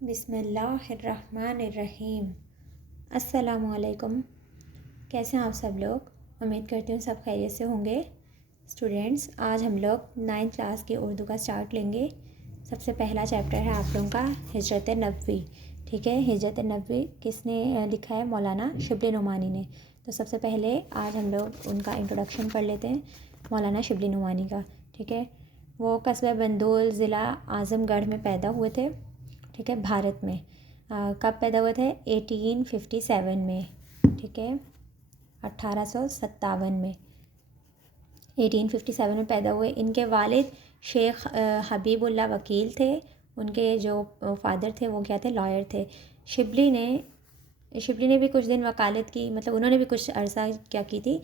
بسم اللہ الرحمن الرحیم۔ السلام علیکم۔ کیسے ہیں آپ سب لوگ؟ امید کرتی ہوں سب خیریت سے ہوں گے۔ اسٹوڈینٹس، آج ہم لوگ 9th کلاس کی اردو کا اسٹارٹ لیں گے۔ سب سے پہلا چیپٹر ہے آپ لوگوں کا ہجرت نبوی۔ ٹھیک ہے، ہجرت نبوی کس نے لکھا ہے؟ مولانا شبلی نعمانی نے۔ تو سب سے پہلے آج ہم لوگ ان کا انٹروڈکشن پڑھ لیتے ہیں، مولانا شبلی نعمانی کا۔ ٹھیک ہے، وہ قصبہ بندول ضلع اعظم گڑھ میں پیدا ہوئے تھے۔ ٹھیک ہے، بھارت میں۔ کب پیدا ہوئے تھے؟ 1857 میں۔ ٹھیک ہے، 1857 میں 1857 میں پیدا ہوئے۔ ان کے والد شیخ حبیب اللہ وکیل تھے۔ ان کے جو فادر تھے وہ کیا تھے؟ لائر تھے۔ شبلی نے بھی کچھ دن وکالت کی، مطلب انہوں نے بھی کچھ عرصہ کیا کی تھی،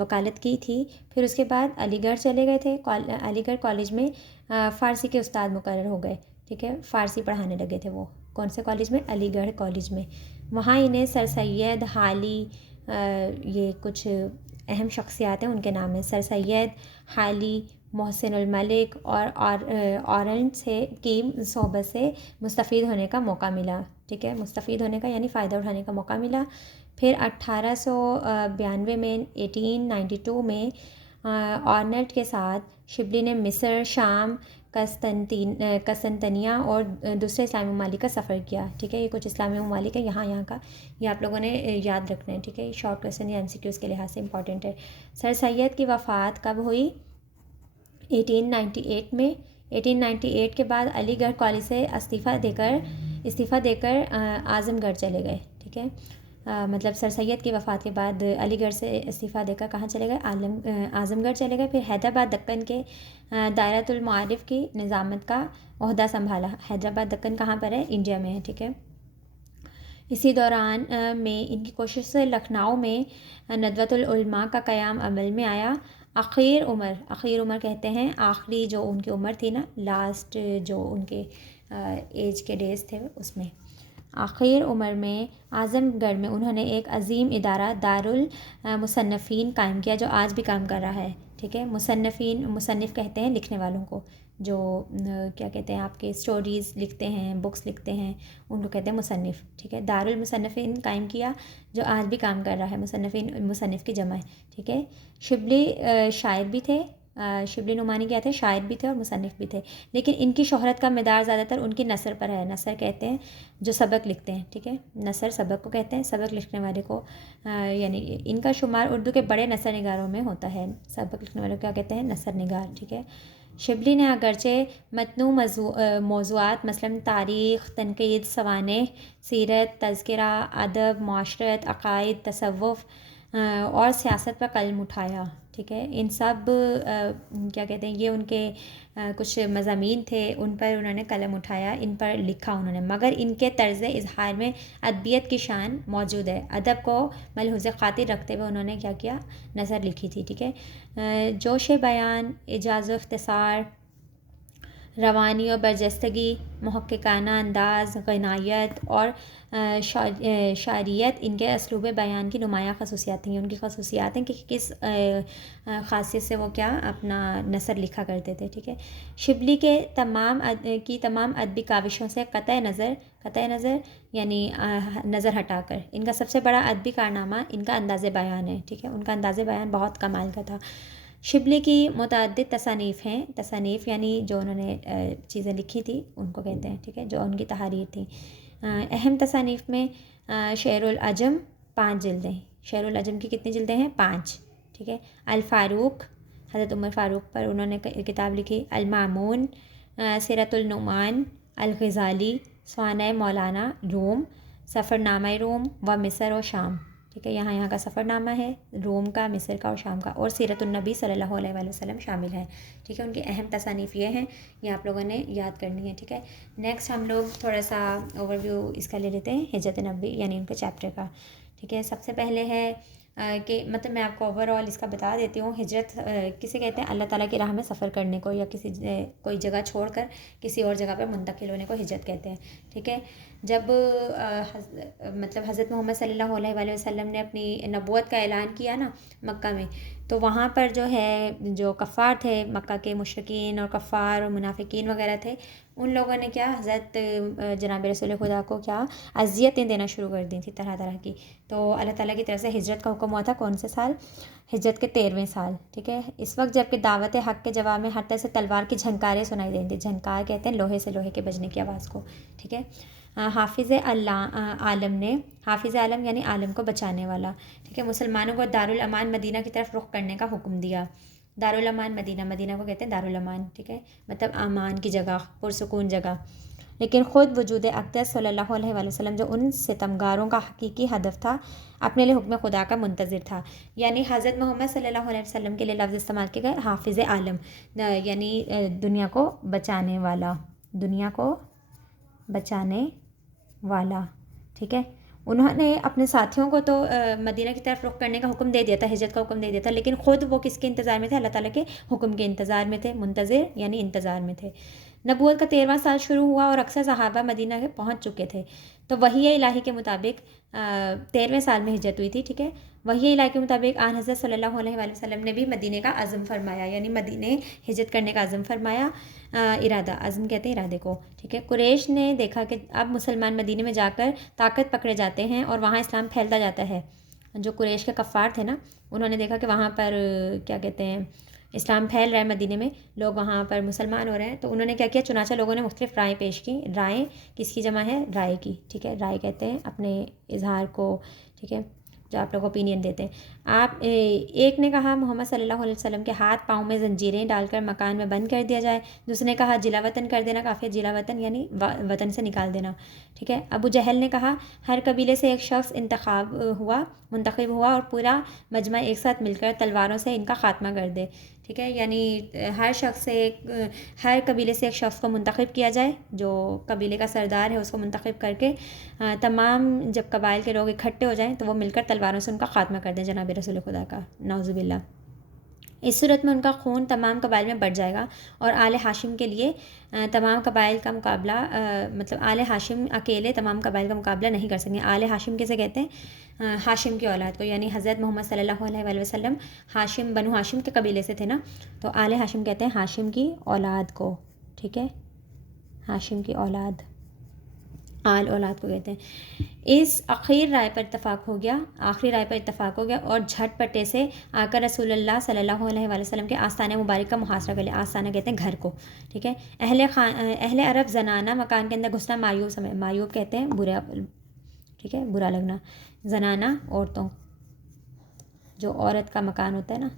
وکالت کی تھی۔ پھر اس کے بعد علی گڑھ چلے گئے تھے۔ علی گڑھ کالج میں فارسی کے استاد مقرر ہو گئے۔ ٹھیک ہے، فارسی پڑھانے لگے تھے وہ۔ کون سے کالج میں؟ علی گڑھ کالج میں۔ وہاں انہیں سر سید حالی، یہ کچھ اہم شخصیات ہیں ان کے نام ہیں، سر سید حالی، محسن الملک اور اورنج سے کی صحبت سے مستفید ہونے کا موقع ملا۔ ٹھیک ہے، مستفید ہونے کا یعنی فائدہ اٹھانے کا موقع ملا۔ پھر 1892 میں 1892 میں اورنٹ کے ساتھ شبلی نے مصر، شام، قسطنطنیہ اور دوسرے اسلامی ممالک کا سفر کیا۔ ٹھیک ہے، یہ کچھ اسلامی ممالک ہے یہاں کا، یہ آپ لوگوں نے یاد رکھنا ہے۔ ٹھیک ہے، شارٹ کویسچن یا MCQs کے لحاظ سے امپورٹنٹ ہے۔ سر سید کی وفات کب ہوئی؟ 1898 میں۔ 1898 کے بعد علی گڑھ کالج سے استعفیٰ دے کر اعظم گڑھ چلے گئے۔ ٹھیک ہے، مطلب سر سید کی وفات کے بعد علی گڑھ سے استعفیٰ دے کر کہاں چلے گئے؟ اعظم گڑھ چلے گئے۔ پھر حیدرآباد دکن کے دائرۃ المعارف کی نظامت کا عہدہ سنبھالا۔ حیدرآباد دکن کہاں پر ہے؟ انڈیا میں ہے۔ ٹھیک ہے، اسی دوران میں ان کی کوشش سے لکھنؤ میں ندوۃ العلماء کا قیام عمل میں آیا۔ اخیر عمر کہتے ہیں آخری جو ان کی عمر تھی نا، لاسٹ جو ان کے ایج کے ڈیز تھے اس میں، آخر عمر میں اعظم گڑھ میں انہوں نے ایک عظیم ادارہ دارالمصنفین قائم کیا، جو آج بھی کام کر رہا ہے۔ ٹھیک ہے، مصنف کہتے ہیں لکھنے والوں کو، جو کیا کہتے ہیں آپ کے اسٹوریز لکھتے ہیں، بکس لکھتے ہیں، ان کو کہتے ہیں مصنف۔ ٹھیک ہے، دارالمصنفین قائم کیا جو آج بھی کام کر رہا ہے۔ مصنف کی جمع ہے۔ ٹھیک ہے، شبلی شاعر بھی تھے، شبلی نعمانی کیا تھے؟ شاعر بھی تھے اور مصنف بھی تھے، لیکن ان کی شہرت کا مدار زیادہ تر ان کی نثر پر ہے۔ نثر کہتے ہیں جو سبق لکھتے ہیں۔ ٹھیک ہے، نثر سبق کو کہتے ہیں، سبق لکھنے والے کو، یعنی ان کا شمار اردو کے بڑے نثر نگاروں میں ہوتا ہے۔ سبق لکھنے والے کو کیا کہتے ہیں؟ نثر نگار۔ ٹھیک ہے، شبلی نے اگرچہ متنوع موضوعات مثلاً تاریخ، تنقید، سوانح، سیرت، تذکرہ، ادب، معاشرت، عقائد، تصوف اور سیاست پر قلم اٹھایا۔ ٹھیک ہے، ان سب کیا کہتے ہیں، یہ ان کے کچھ مضامین تھے، ان پر انہوں نے قلم اٹھایا، ان پر لکھا انہوں نے، مگر ان کے طرز اظہار میں ادبیت کی شان موجود ہے۔ ادب کو ملحوظ خاطر رکھتے ہوئے انہوں نے کیا کیا؟ نثر لکھی تھی۔ ٹھیک ہے، جوش بیان، اعجاز و اختصار، روانی و برجستگی، محققانہ انداز، غنائیت اور شاعریت ان کے اسلوب بیان کی نمایاں خصوصیات ہیں۔ ان کی خصوصیات ہیں کہ کس خاصیت سے وہ کیا اپنا نثر لکھا کرتے تھے۔ ٹھیک ہے، شبلی کے تمام ادبی کاوشوں سے قطع نظر یعنی نظر ہٹا کر ان کا سب سے بڑا ادبی کارنامہ ان کا انداز بیان ہے۔ ٹھیک ہے، ان کا انداز بیان بہت کمال کا تھا۔ شبلی کی متعدد تصانیف ہیں، تصانیف یعنی جو انہوں نے چیزیں لکھی تھی ان کو کہتے ہیں۔ ٹھیک ہے، جو ان کی تحاریر تھیں۔ اہم تصانیف میں شعر العجم 5 جلدیں، شعر العجم کی کتنی جلدیں ہیں؟ 5۔ ٹھیک ہے، الفاروق، حضرت عمر فاروق پر انہوں نے کتاب لکھی۔ المامون، سیرۃ النعمان، الغزالی، سوانح مولانا، روم، سفر نامہ روم و مصر و شام۔ ٹھیک ہے، یہاں کا سفر نامہ ہے، روم کا، مصر کا اور شام کا، اور سیرت النبی صلی اللہ علیہ وآلہ وسلم شامل ہے۔ ٹھیک ہے، ان کی اہم تصانیف یہ ہیں، یہ آپ لوگوں نے یاد کرنی ہے۔ ٹھیک ہے، نیکسٹ ہم لوگ تھوڑا سا اوور ویو اس کا لے لیتے ہیں، ہجرت نبوی یعنی ان کے چیپٹر کا۔ ٹھیک ہے، سب سے پہلے ہے کہ مطلب میں آپ کو اوور آل اس کا بتا دیتی ہوں۔ ہجرت کسے کہتے ہیں؟ اللہ تعالیٰ کی راہ میں سفر کرنے کو، یا کوئی جگہ چھوڑ کر کسی اور جگہ پہ منتقل ہونے کو ہجرت کہتے ہیں۔ ٹھیک ہے، جب مطلب حضرت محمد صلی اللہ علیہ وآلہ وسلم نے اپنی نبوت کا اعلان کیا نا مکہ میں، تو وہاں پر جو ہے جو کفار تھے مکہ کے مشرکین اور کفار اور منافقین وغیرہ تھے، ان لوگوں نے کیا حضرت جناب رسول خدا کو کیا اذیتیں دینا شروع کر دی تھیں طرح طرح کی. تو اللہ تعالیٰ کی طرف سے ہجرت کا حکم ہوا تھا. کون سے سال؟ ہجرت کے 13ویں سال. ٹھیک ہے. اس وقت جب کہ دعوت حق کے جواب میں ہر طرح سے تلوار کی جھنکاریں سنائی دیں تھیں. جھنکار کہتے ہیں لوہے سے لوہے کے بجنے کی آواز کو. ٹھیک ہے. حافظ عالم نے، حافظ عالم یعنی عالم کو بچانے والا، ٹھیک ہے، مسلمانوں کو دارالامان مدینہ کی طرف رخ کرنے کا حکم دیا. دارالامان مدینہ، مدینہ کو کہتے ہیں دارالامان. ٹھیک ہے، مطلب امان کی جگہ، پرسکون جگہ. لیکن خود وجود اقدس صلی اللہ علیہ وآلہ وسلم جو ان ستمگاروں کا حقیقی ہدف تھا، اپنے لیے حکم خدا کا منتظر تھا. یعنی حضرت محمد صلی اللہ علیہ وسلم کے لیے لفظ استعمال کیے گئے حافظ عالم، یعنی دنیا کو بچانے والا، دنیا کو بچانے والا. ٹھیک ہے. انہوں نے اپنے ساتھیوں کو تو مدینہ کی طرف رخ کرنے کا حکم دے دیا تھا، ہجرت کا حکم دے دیا تھا، لیکن خود وہ کس کے انتظار میں تھے؟ اللہ تعالیٰ کے حکم کے انتظار میں تھے. منتظر یعنی انتظار میں تھے. نبوت کا 13واں سال شروع ہوا اور اکثر صحابہ مدینہ کے پہنچ چکے تھے. تو وحی الہی کے مطابق 13ویں سال میں ہجرت ہوئی تھی. ٹھیک ہے. وحی الہی کے مطابق آن حضرت صلی اللہ علیہ وآلہ وسلم نے بھی مدینے کا عزم فرمایا، یعنی مدینے ہجرت کرنے کا عزم فرمایا. ارادہ، عزم کہتے ہیں ارادے کو. ٹھیک ہے. قریش نے دیکھا کہ اب مسلمان مدینے میں جا کر طاقت پکڑے جاتے ہیں اور وہاں اسلام پھیلتا جاتا ہے. جو قریش کے کفار تھے نا، انہوں نے دیکھا کہ وہاں پر کیا کہتے ہیں اسلام پھیل رہا ہے مدینے میں، لوگ وہاں پر مسلمان ہو رہے ہیں. تو انہوں نے کیا کیا؟ چنانچہ لوگوں نے مختلف رائیں پیش کی. رائیں کس کی جمع ہے؟ رائے کی. ٹھیک ہے. رائے کہتے ہیں اپنے اظہار کو. ٹھیک ہے. جو آپ لوگ اوپینین دیتے ہیں. آپ ایک نے کہا محمد صلی اللہ علیہ وسلم کے ہاتھ پاؤں میں زنجیریں ڈال کر مکان میں بند کر دیا جائے. دوسرے نے کہا جلا وطن کر دینا کافی ہے. جلا وطن یعنی وطن سے نکال دینا. ٹھیک ہے. ابو جہل نے کہا ہر قبیلے سے ایک شخص منتخب ہوا اور پورا مجمع ایک ساتھ مل کر تلواروں سے ان کا خاتمہ کر دے. ٹھیک ہے. یعنی ہر قبیلے سے ایک شخص کو منتخب کیا جائے، جو قبیلے کا سردار ہے اس کو منتخب کر کے تمام جب قبائل کے لوگ اکٹھے ہو جائیں تو وہ مل کر تلواروں سے ان کا خاتمہ کر دیں جناب رسول خدا کا. نعوذ باللہ. اس صورت میں ان کا خون تمام قبائل میں بڑھ جائے گا اور آل ہاشم کے لیے تمام قبائل کا مقابلہ مطلب آل ہاشم اکیلے تمام قبائل کا مقابلہ نہیں کر سکیں. آل ہاشم کسے کہتے ہیں؟ ہاشم کی اولاد کو، یعنی حضرت محمد صلی اللہ علیہ وآلہ وسلم ہاشم بنو ہاشم کے قبیلے سے تھے نا، تو آل ہاشم کہتے ہیں ہاشم کی اولاد کو. ٹھیک ہے. ہاشم کی اولاد، آل اولاد کو کہتے ہیں. اس آخری رائے پر اتفاق ہو گیا اور جھٹ پٹے سے آ کر رسول اللہ صلی اللہ علیہ وآلہ وسلم کے آستانہ مبارک کا محاصرہ کر لیا. آستانہ کہتے ہیں گھر کو. ٹھیک ہے. اہل عرب زنانہ مکان کے اندر گھسنا مایوب کہتے ہیں برا. ٹھیک ہے. برا لگنا. زنانہ عورتوں، جو عورت کا مکان ہوتا ہے نا،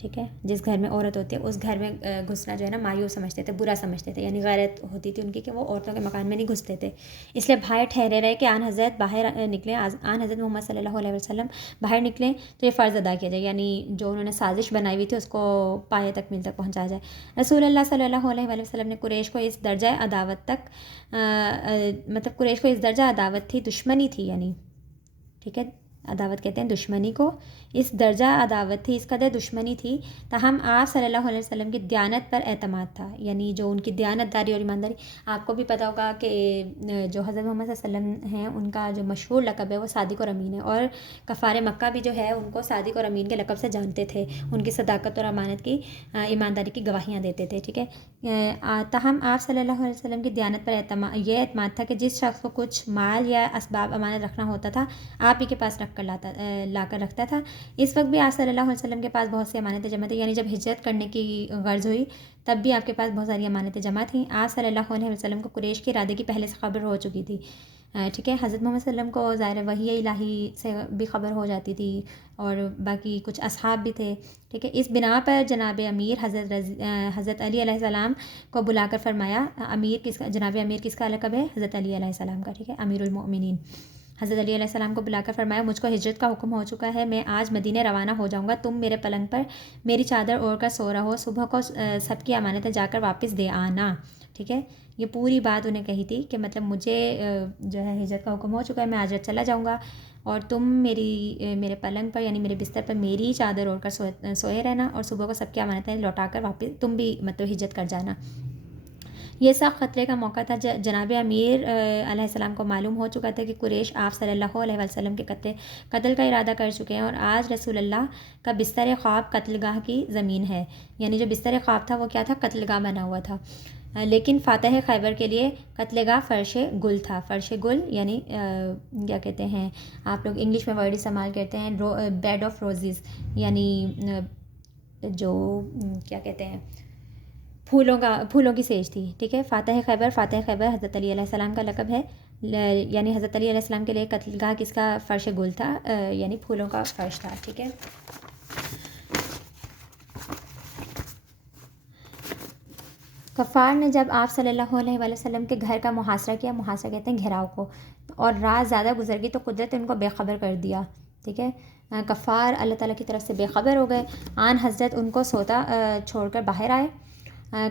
ٹھیک ہے، جس گھر میں عورت ہوتی ہے اس گھر میں گھسنا جو ہے نا مایوب سمجھتے تھے، برا سمجھتے تھے. یعنی غیرت ہوتی تھی ان کی کہ وہ عورتوں کے مکان میں نہیں گھستے تھے. اس لیے باہر ٹھہرے رہے کہ آن حضرت باہر نکلیں، آن حضرت محمد صلی اللہ علیہ وسلم باہر نکلیں تو یہ فرض ادا کیا جائے، یعنی جو انہوں نے سازش بنائی ہوئی تھی اس کو پایہ تکمیل تک پہنچایا جائے. رسول اللہ صلی اللہ علیہ وآلہ وسلم نے قریش کو اس درجہ عداوت تھی، دشمنی تھی، یعنی ٹھیک ہے، عداوت کہتے ہیں دشمنی کو. اس درجہ عداوت تھی، اس قدر دشمنی تھی، تاہم آپ صلی اللہ علیہ وسلم کی دیانت پر اعتماد تھا، یعنی جو ان کی دیانت داری اور ایمانداری. آپ کو بھی پتہ ہوگا کہ جو حضرت محمد صلی اللہ علیہ وسلم ہیں ان کا جو مشہور لقب ہے وہ صادق اور امین ہے، اور کفار مکہ بھی جو ہے ان کو صادق اور امین کے لقب سے جانتے تھے. ان کی صداقت اور امانت کی، ایمانداری کی گواہیاں دیتے تھے. ٹھیک ہے. تاہم آپ صلی اللہ علیہ وسلم کی دیانت پر یہ اعتماد تھا کہ جس شخص کو کچھ مال یا اسباب امانت رکھنا ہوتا تھا آپ ہی کے پاس رکھ کر لا کر رکھتا تھا. اس وقت بھی آپ صلی اللہ علیہ وسلم کے پاس بہت سی امانتیں جمع تھیں، یعنی جب ہجرت کرنے کی غرض ہوئی تب بھی آپ کے پاس بہت ساری امانتیں جمع تھیں. آپ صلی اللہ علیہ وسلم کو قریش کے ارادے کی پہلے سے خبر ہو چکی تھی. ٹھیک ہے. حضرت محمد صلی اللہ علیہ وسلم کو ظاہر وحی الہی سے بھی خبر ہو جاتی تھی اور باقی کچھ اصحاب بھی تھے. ٹھیک ہے. اس بنا پر جناب امیر حضرت علی علیہ السلام کو بلا کر فرمایا، جناب امیر کس کا لقب ہے؟ حضرت علی علیہ السلام کا. ٹھیک ہے. امیر المؤمنین. حضرت علی علیہ السلام کو بلا کر فرمایا مجھ کو ہجرت کا حکم ہو چکا ہے، میں آج مدینے روانہ ہو جاؤں گا، تم میرے پلنگ پر میری چادر اوڑھ کر سو رہو، صبح کو سب کی امانتیں جا کر واپس دے آنا. ٹھیک ہے. یہ پوری بات انہیں کہی تھی کہ مطلب مجھے جو ہے ہجرت کا حکم ہو چکا ہے، میں آج چلا جاؤں گا اور تم میرے پلنگ پر یعنی میرے بستر پر میری چادر اوڑھ کر سوئے رہنا اور صبح کو سب کی امانتیں لوٹا کر واپس تم بھی مطلب ہجرت کر جانا. یہ سخت خطرے کا موقع تھا. جناب امیر علیہ السلام کو معلوم ہو چکا تھا کہ قریش آپ صلی اللہ علیہ وسلم کے قتل کا ارادہ کر چکے ہیں، اور آج رسول اللہ کا بستر خواب قتل گاہ کی زمین ہے. یعنی جو بستر خواب تھا وہ کیا تھا؟ قتل گاہ بنا ہوا تھا. لیکن فاتح خیبر کے لیے قتل گاہ فرش گل تھا. فرش گل یعنی کیا کہتے ہیں آپ لوگ انگلش میں ورڈ استعمال کرتے ہیں بیڈ آف روزز، یعنی جو کیا کہتے ہیں پھولوں کی سیج تھی. ٹھیک ہے. فاتح خیبر حضرت علی علیہ السلام کا لقب ہے. یعنی حضرت علی علیہ السلام کے لیے قتل گاہ کس کا؟ فرش گل تھا، یعنی پھولوں کا فرش تھا. ٹھیک ہے. غفار نے جب آپ صلی اللہ علیہ وسلم کے گھر کا محاصرہ کیا، محاصرہ کہتے ہیں گھیراؤ کو، اور رات زیادہ گزر گئی تو قدرت نے ان کو بے خبر کر دیا. ٹھیک ہے. غفار اللہ تعالیٰ کی طرف سے بے خبر ہو گئے. آن حضرت ان کو سوتا چھوڑ کر باہر آئے،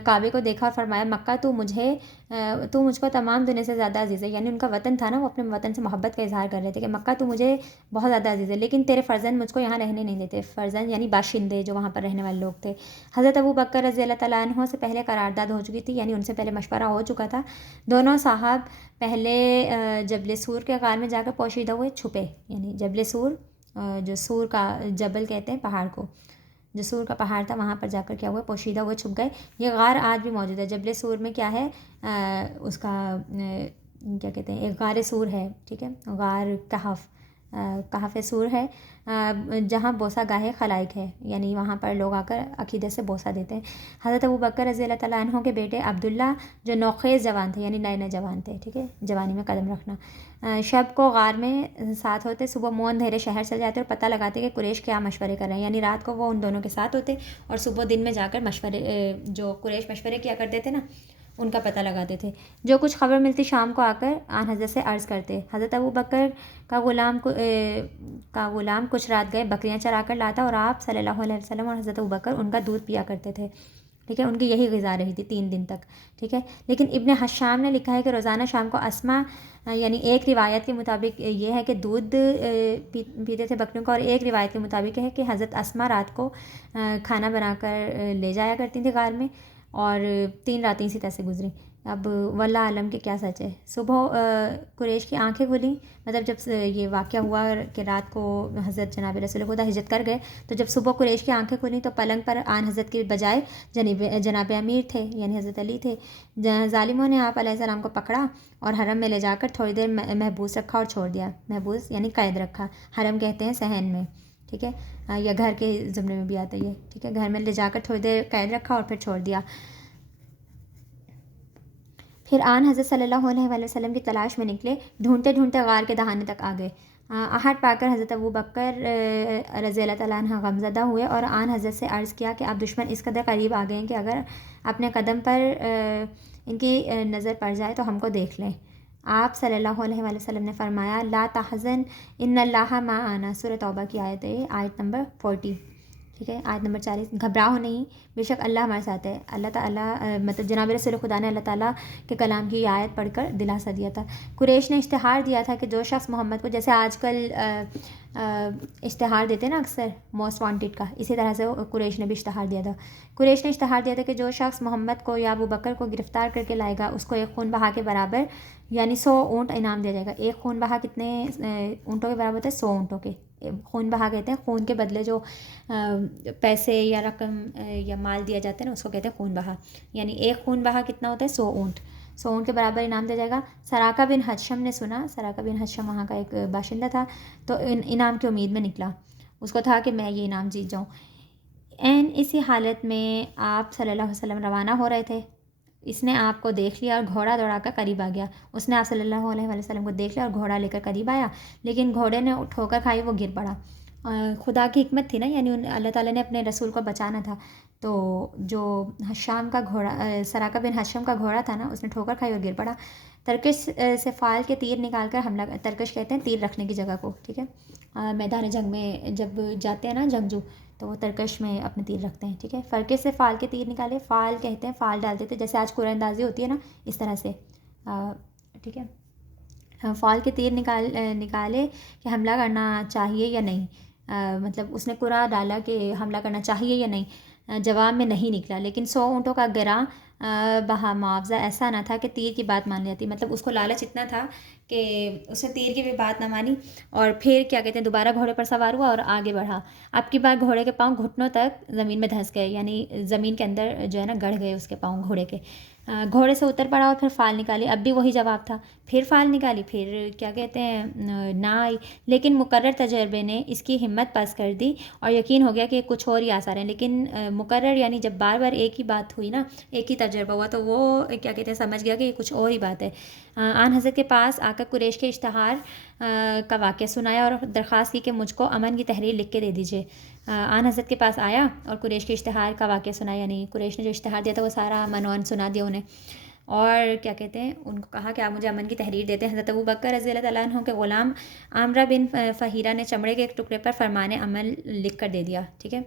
کعبے کو دیکھا اور فرمایا مکہ تو مجھ کو تمام دنیا سے زیادہ عزیز ہے. یعنی ان کا وطن تھا نا، وہ اپنے وطن سے محبت کا اظہار کر رہے تھے کہ مکہ تو مجھے بہت زیادہ عزیز ہے، لیکن تیرے فرزند مجھ کو یہاں رہنے نہیں دیتے. فرزند یعنی باشندے جو وہاں پر رہنے والے لوگ تھے. حضرت ابو بکر رضی اللہ تعالیٰ عنہ سے پہلے قرارداد ہو چکی تھی، یعنی ان سے پہلے مشورہ ہو چکا تھا. دونوں صاحب پہلے جبل سور کے غار میں جا کر پوشیدہ ہوئے، چھپے. یعنی جبل سور، جو سور کا جبل کہتے ہیں پہاڑ کو، جو سور کا پہاڑ تھا وہاں پر جا کر کیا ہوئے؟ پوشیدہ ہوئے، چھپ گئے. یہ غار آج بھی موجود ہے. جبل سور میں کیا ہے؟ اس کا کیا کہتے ہیں، ایک غار سور ہے. ٹھیک ہے. غار کہف سور ہے، جہاں بوسہ گاہ خلائق ہے. یعنی وہاں پر لوگ آ کر عقیدت سے بوسہ دیتے ہیں. حضرت ابو بکر رضی اللہ تعالیٰ عنہ کے بیٹے عبداللہ جو نوخیز جوان تھے، یعنی نئے جوان تھے. ٹھیک ہے. جوانی میں قدم رکھنا. شب کو غار میں ساتھ ہوتے، صبح مو اندھیرے شہر چل جاتے اور پتہ لگاتے کہ قریش کیا مشورے کر رہے ہیں. یعنی رات کو وہ ان دونوں کے ساتھ ہوتے اور صبح دن میں جا کر جو قریش مشورے کیا کرتے تھے نا، ان کا پتہ لگاتے تھے. جو کچھ خبر ملتی شام کو آ کر آن حضرت سے عرض کرتے. حضرت ابو بکر کا غلام کچھ رات گئے بکریاں چرا کر لاتا، اور آپ صلی اللہ علیہ وسلم اور حضرت ابو بکر ان کا دودھ پیا کرتے تھے. ٹھیک ہے. ان کی یہی غذا رہی تھی 3 دن تک. ٹھیک ہے. لیکن ابن حشام نے لکھا ہے کہ روزانہ شام کو اسما، یعنی ایک روایت کے مطابق یہ ہے کہ دودھ پیتے تھے بکریوں کا، اور ایک روایت کے مطابق ہے کہ حضرت اسما رات کو کھانا بنا کر لے جایا کرتی تھیں غار میں، اور 3 راتیں اسی طرح سے گزری. اب واللہ عالم کہ کیا سچ ہے. صبح قریش کی آنکھیں کھلیں، مطلب جب یہ واقعہ ہوا کہ رات کو حضرت جناب رسول خدا ہجرت کر گئے، تو جب صبح قریش کی آنکھیں کھلیں تو پلنگ پر آن حضرت کے بجائے جناب امیر تھے، یعنی حضرت علی تھے. ظالموں نے آپ علیہ السلام کو پکڑا اور حرم میں لے جا کر تھوڑی دیر محبوس رکھا اور چھوڑ دیا. محبوس یعنی قید رکھا. حرم کہتے ہیں صحن میں. ٹھیک ہے. یا گھر کے زمرے میں بھی آتا ہے یہ. ٹھیک ہے. گھر میں لے جا کر تھوڑی دیر قید رکھا اور پھر چھوڑ دیا. پھر آن حضرت صلی اللہ علیہ وآلہ وسلم کی تلاش میں نکلے، ڈھونڈتے ڈھونڈتے غار کے دہانے تک آ گئے. آہٹ پا کر حضرت ابو بکر رضی اللہ تعالیٰ عنہ غمزدہ ہوئے اور آن حضرت سے عرض کیا کہ اب دشمن اس قدر قریب آ گئے ہیں کہ اگر اپنے قدم پر ان کی نظر پڑ جائے تو ہم کو دیکھ لیں. آپ صلی اللہ علیہ وآلہ وسلم نے فرمایا لا تحزن ان اللہ معنا. سورۃ توبہ کی آیت ہے، آیت نمبر 40. ٹھیک ہے. آیت نمبر 40. گھبراؤ نہیں، بے شک اللہ ہمارے ساتھ ہے. اللہ تعالیٰ مطلب جناب رسول خدا نے اللہ تعالیٰ کے کلام کی آیت پڑھ کر دلاسا دیا تھا. قریش نے اشتہار دیا تھا کہ جو شخص محمد کو، جیسے آج کل اشتہار دیتے ہیں نا اکثر موسٹ وانٹیڈ کا، اسی طرح سے قریش نے بھی اشتہار دیا تھا. قریش نے اشتہار دیا تھا کہ جو شخص محمد کو یا ابو بکر کو گرفتار کر کے لائے گا اس کو ایک خون بہا کے برابر یعنی 100 اونٹ انعام دیا جائے گا. ایک خون بہا کتنے اونٹوں کے برابر ہوتا ہے؟ 100 اونٹوں کے. خون بہا کہتے ہیں خون کے بدلے جو پیسے یا رقم یا مال دیا جاتا ہے نا، اس کو کہتے ہیں خون بہا. یعنی ایک خون بہا کتنا ہوتا ہے؟ 100 اونٹ. 100 اونٹ کے برابر انعام دیا جائے گا. سراقہ بن حشم نے سنا، سراقہ بن حشم وہاں کا ایک باشندہ تھا، تو انعام کی امید میں نکلا. اس کو تھا کہ میں یہ انعام جیت جاؤں. اسی حالت میں آپ صلی اللہ علیہ وسلم روانہ ہو رہے تھے. اس نے آپ کو دیکھ لیا اور گھوڑا دوڑا کر قریب آ گیا. اس نے آپ صلی اللہ علیہ وسلم کو دیکھ لیا اور گھوڑا لے کر قریب آیا، لیکن گھوڑے نے ٹھوکر کھائی، وہ گر پڑا. خدا کی حکمت تھی نا، یعنی اللہ تعالیٰ نے اپنے رسول کو بچانا تھا. تو جو حشام کا گھوڑا، سراقہ بن حشم کا گھوڑا تھا نا، اس نے ٹھوکر کھائی اور گر پڑا. ترکش سے فال کے تیر نکال کر حملہ، ترکش کہتے ہیں تیر رکھنے کی جگہ کو. ٹھیک ہے. میدان جنگ میں جب جاتے ہیں نا جنگجو، تو وہ ترکش میں اپنے تیر رکھتے ہیں. ٹھیک ہے. فرقے سے فال کے تیر نکالے. فال کہتے ہیں فال ڈالتے تھے جیسے آج قرآن اندازی ہوتی ہے نا، اس طرح سے. ٹھیک ہے. فال کے تیر نکالے کہ حملہ کرنا چاہیے یا نہیں. مطلب اس نے قرآن ڈالا کہ حملہ کرنا چاہیے یا نہیں. جواب میں نہیں نکلا، لیکن 100 اونٹوں کا گراں بہا معاوضہ ایسا نہ تھا کہ تیر کی بات مان لیتی، مطلب اس کو لالچ اتنا تھا کہ اس نے تیر کی بھی بات نہ مانی، اور پھر کیا کہتے ہیں دوبارہ گھوڑے پر سوار ہوا اور آگے بڑھا۔ اب کی بار گھوڑے کے پاؤں گھٹنوں تک زمین میں دھنس گئے، یعنی زمین کے اندر جو ہے نا گڑ گئے اس کے پاؤں گھوڑے کے۔ گھوڑے سے اتر پڑا اور پھر فال نکالی، اب بھی وہی جواب تھا، پھر فال نکالی، پھر کیا کہتے ہیں نہ آئی، لیکن مقرر تجربے نے اس کی ہمت پست کر دی اور یقین ہو گیا کہ کچھ اور ہی آثار ہیں۔ لیکن مقرر یعنی جب بار بار ایک ہی بات ہوئی نا، ایک ہی تجربہ ہوا، تو وہ کیا کہتے ہیں سمجھ گیا کہ یہ کچھ اور ہی بات ہے۔ آن حضرت کے پاس آ کر قریش کے اشتہار کا واقعہ سنایا اور درخواست کی کہ مجھ کو امن کی تحریر لکھ کے دے دیجیے۔ آن حضرت کے پاس آیا اور قریش کے اشتہار کا واقعہ سنایا، یعنی قریش نے جو اشتہار دیا تھا وہ سارا امن ومن سنا دیا انہیں، اور کیا کہتے ہیں ان کو کہا کہ آپ مجھے امن کی تحریر دیتے ہیں۔ حضرت ابوبکر رضی اللہ تعالیٰ عنہ کے غلام عامرہ بن فہیرہ نے چمڑے کے ایک ٹکڑے پر فرمان عمل لکھ کر دے دیا، ٹھیک ہے،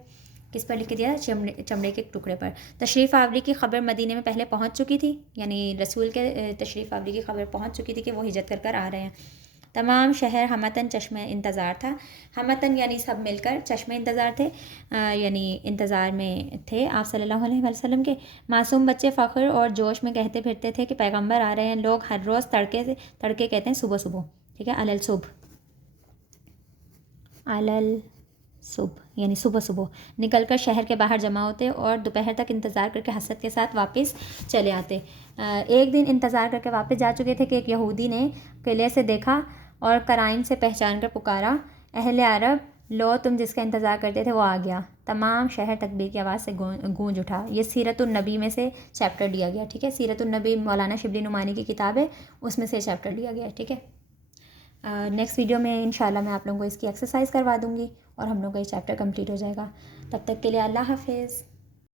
کس پر لکھ کے دیا؟ چمڑے کے ایک ٹکڑے پر۔ تشریف آوری کی خبر مدینے میں پہلے پہنچ چکی تھی، یعنی رسول کے تشریف آوری کی خبر پہنچ چکی تھی کہ وہ ہجرت کر آ رہے ہیں۔ تمام شہر ہمتاً چشمہ انتظار تھا، ہمتاً یعنی سب مل کر چشمہ انتظار تھے، یعنی انتظار میں تھے آپ صلی اللہ علیہ وسلم کے۔ معصوم بچے فخر اور جوش میں کہتے پھرتے تھے کہ پیغمبر آ رہے ہیں۔ لوگ ہر روز تڑکے کہتے ہیں صبح صبح، ٹھیک ہے، علل صبح یعنی صبح صبح نکل کر شہر کے باہر جمع ہوتے اور دوپہر تک انتظار کر کے حسرت کے ساتھ واپس چلے آتے۔ ایک دن انتظار کر کے واپس جا چکے تھے کہ ایک یہودی نے قلعے سے دیکھا اور قرائن سے پہچان کر پکارا، اہل عرب، لو تم جس کا انتظار کرتے تھے وہ آ گیا۔ تمام شہر تکبیر کی آواز سے گونج اٹھا۔ یہ سیرت النبی میں سے چیپٹر لیا گیا، ٹھیک ہے، سیرت النبی مولانا شبلی نعمانی کی کتاب ہے، اس میں سے چیپٹر لیا گیا ہے، ٹھیک ہے۔ نیکسٹ ویڈیو میں انشاءاللہ میں آپ لوگوں کو اس کی ایکسرسائز کروا دوں گی اور ہم لوگوں کا یہ چیپٹر کمپلیٹ ہو جائے گا۔ تب تک کے لیے اللہ حافظ۔